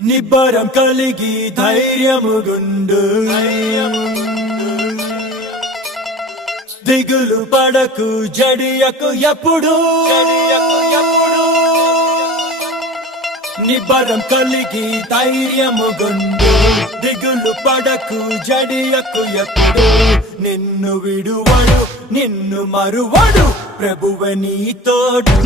నిబ్బరం కలిగి ధైర్యముగుండు దిగులు పడకు జడియకు ఎప్పుడు నిబ్బరం కలిగి ధైర్యముగుండు దిగులు పడకు జడియకు ఎప్పుడు నిన్ను విడువడు నిన్ను మరువడు ప్రభువే నీ తోడు